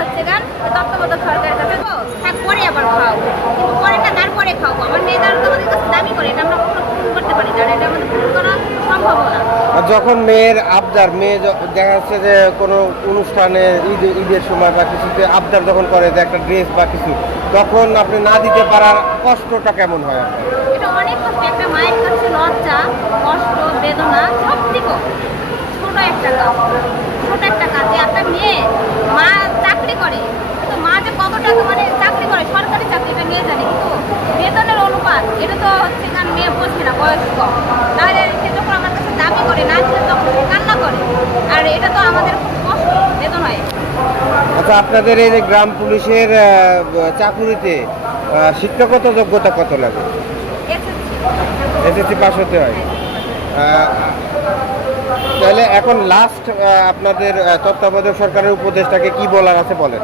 হচ্ছে গান তত্ত্বাবধায়ক সরকারের কাছে তো হ্যাঁ পরে আবার খাও। কিন্তু খাও। আমার মেয়ে আমাদের কাছে দাবি করে এটা আমরা করতে পারি না এটা আমাদের করা সম্ভব না। যখন মেয়ের আবদার মেয়ে দেখা যাচ্ছে যে কোনো অনুষ্ঠানে ঈদ ঈদের সময় বা কিছুতে আবদার যখন করে যে একটা ড্রেস বা কিছু তখন আপনি না দিতে পারার কষ্টটা কেমন হয় এটা অনেক কষ্ট একটা মায়ের কাছে লজ্জা কষ্ট বেদনা সব থেকে একটা বয়স কম তাহলে আমার কাছে দাবি করে না তখন কান্না করে আর এটা তো আমাদের কষ্ট হয় আচ্ছা আপনাদের এই যে গ্রাম পুলিশের চাকুরিতে শিক্ষাগত যোগ্যতা কত লাগে? এসএসসি পাস হতে হয়। তাহলে এখন লাস্ট আপনাদের তত্ত্বাবধায়ক সরকারের উপদেশটাকে কি বলার আছে বলেন?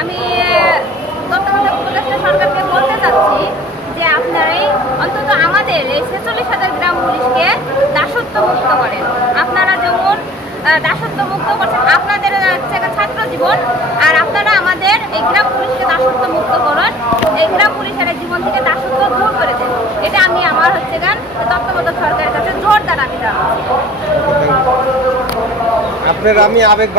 আমি অন্তত আমাদের এই ছেচল্লিশ হাজার গ্রাম পুলিশকে দাসত্ব মুক্ত করেন। আপনারা যেমন দাসত্ব মুক্ত করছেন, আপনাদের ছাত্র জীবন, আর আপনারা আমাদের এই গ্রাম পুলিশকে দাসত্ব মুক্ত করুন। এই গ্রাম পুলিশের জীবন থেকে দাসত্ব দূর করে দেন। এটা আমি আমার হচ্ছে গান তত্ত্বাবধায়ক সরকারের কাছে জোরদার আমি আপনার, আমি আবেগ